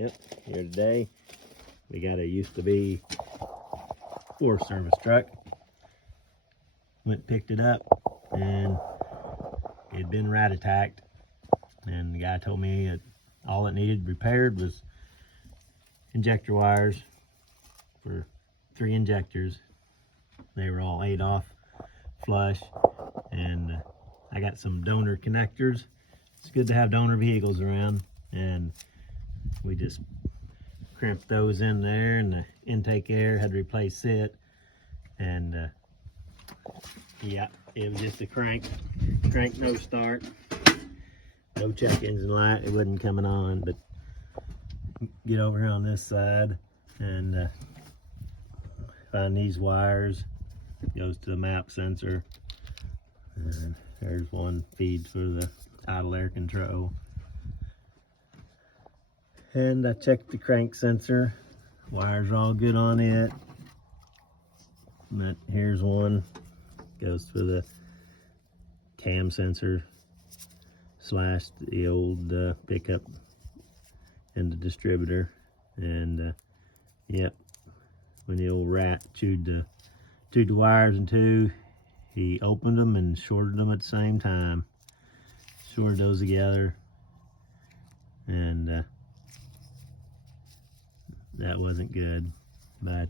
Yep, here today we got a used to be Forest Service truck. Went picked it up and it had been rat attacked, and the guy told me that all it needed repaired was injector wires for 3 injectors. They were all 8 off flush, and I got some donor connectors. It's good to have donor vehicles around, and we just crimped those in there, and the intake air had to replace it. And yeah, it was just a crank no start, no check engine light. It wasn't coming on. But get over here on this side and find these wires. Goes to the map sensor, and there's one feed for the idle air control. And I checked the crank sensor. Wires are all good on it. But here's one. Goes for the cam sensor slash the old pickup and the distributor. And yep, when the old rat chewed the wires in two, he opened them and shorted them at the same time. Shorted those together, and that wasn't good. But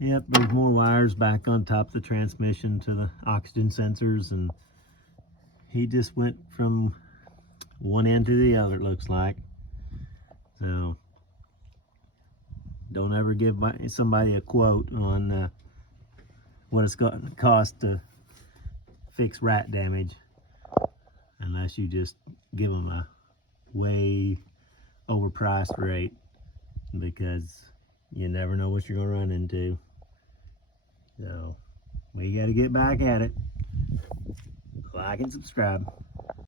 yep, there's more wires back on top of the transmission to the oxygen sensors, and he just went from one end to the other, it looks like. So don't ever give somebody a quote on what it's going to cost to fix rat damage, unless you just give them a way overpriced rate, because you never know what you're going to run into. So we got to get back at it. Like and subscribe.